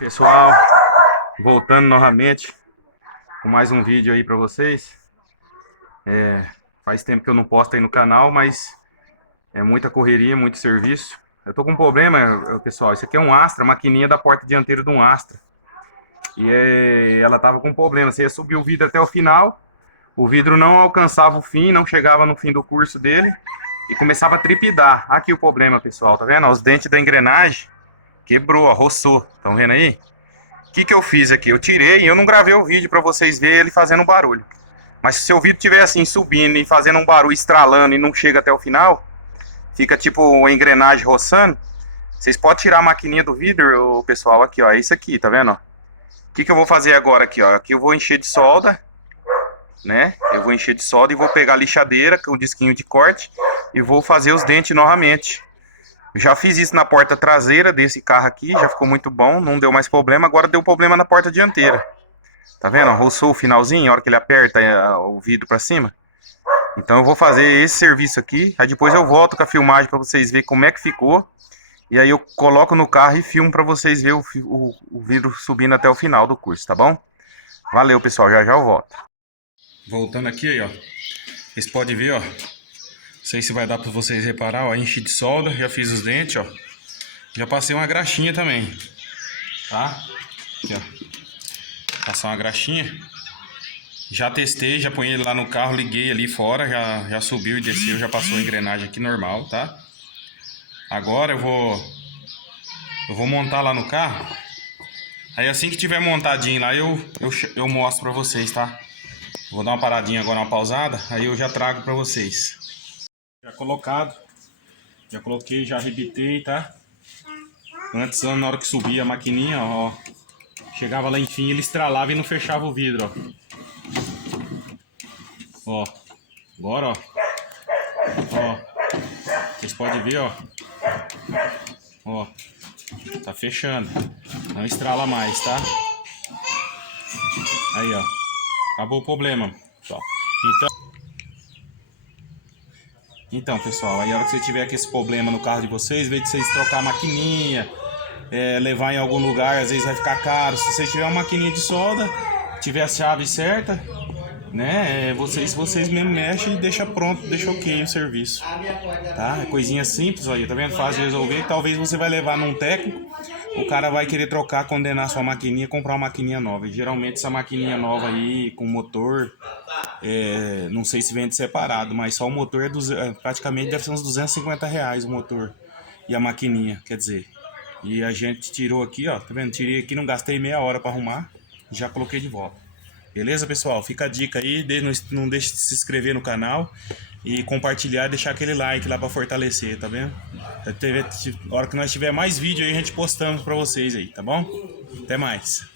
Pessoal, voltando novamente com mais um vídeo aí pra vocês. Faz tempo que eu não posto aí no canal, mas é muita correria, muito serviço. Eu tô com um problema, pessoal. Isso aqui é um Astra, maquininha da porta dianteira de um Astra. Ela tava com problema. Você ia subir o vidro até o final, o vidro não alcançava o fim, não chegava no fim do curso dele e começava a tripidar. Aqui o problema, pessoal, tá vendo? Os dentes da engrenagem quebrou, ó, roçou. Estão vendo aí? O que eu fiz aqui? Eu tirei e eu não gravei o vídeo para vocês verem ele fazendo um barulho. Mas se o seu vídeo estiver assim, subindo e fazendo um barulho, estralando e não chega até o final, fica tipo a engrenagem roçando, vocês podem tirar a maquininha do vidro, pessoal, aqui, ó, é isso aqui, tá vendo, ó? O que eu vou fazer agora aqui, ó? Aqui eu vou encher de solda, né? Eu vou encher de solda e vou pegar a lixadeira com o disquinho de corte e vou fazer os dentes novamente. Já fiz isso na porta traseira desse carro aqui, já ficou muito bom, não deu mais problema. Agora deu problema na porta dianteira. Tá vendo? Roçou o finalzinho, a hora que ele aperta o vidro pra cima. Então eu vou fazer esse serviço aqui, aí depois eu volto com a filmagem pra vocês verem como é que ficou. E aí eu coloco no carro e filmo pra vocês verem o vidro subindo até o final do curso, tá bom? Valeu, pessoal, já já eu volto. Voltando aqui, aí, ó. Vocês podem ver, ó. Não sei se vai dar pra vocês reparar, ó. Enchi de solda, já fiz os dentes, ó. Já passei uma graxinha também, tá? Aqui, ó. Passar uma graxinha. Já testei, já ponhei ele lá no carro, liguei ali fora, já subiu e desceu, já passou a engrenagem aqui normal, tá? Agora eu vou montar lá no carro. Aí assim que tiver montadinho lá, eu mostro pra vocês, tá? Vou dar uma paradinha agora, uma pausada, aí eu já trago pra vocês. Já colocado, já coloquei, já arrebitei, tá? Antes, na hora que subia a maquininha, ó, chegava lá enfim, ele estralava e não fechava o vidro, ó. Ó, agora, ó. Ó, vocês podem ver, ó. Ó, tá fechando. Não estrala mais, tá? Aí, ó. Acabou o problema, pessoal. Então, pessoal, aí a hora que você tiver com esse problema no carro de vocês, em vez de vocês trocar a maquininha, levar em algum lugar, às vezes vai ficar caro. Se você tiver uma maquininha de solda, tiver a chave certa, né, vocês mesmo mexem e deixa pronto, deixa ok o serviço, tá? É coisinha simples aí, tá vendo? Fácil de resolver. Talvez você vai levar num técnico, o cara vai querer trocar, condenar sua maquininha, comprar uma maquininha nova. E geralmente essa maquininha nova aí, com motor, não sei se vende separado, mas só o motor praticamente deve ser uns R$250 o motor e a maquininha, quer dizer. E a gente tirou aqui, ó, tá vendo? Tirei aqui, não gastei meia hora para arrumar, já coloquei de volta. Beleza, pessoal? Fica a dica aí, não deixe de se inscrever no canal e compartilhar e deixar aquele like lá para fortalecer, tá vendo? A hora que nós tiver mais vídeo aí, a gente postamos para vocês aí, tá bom? Até mais!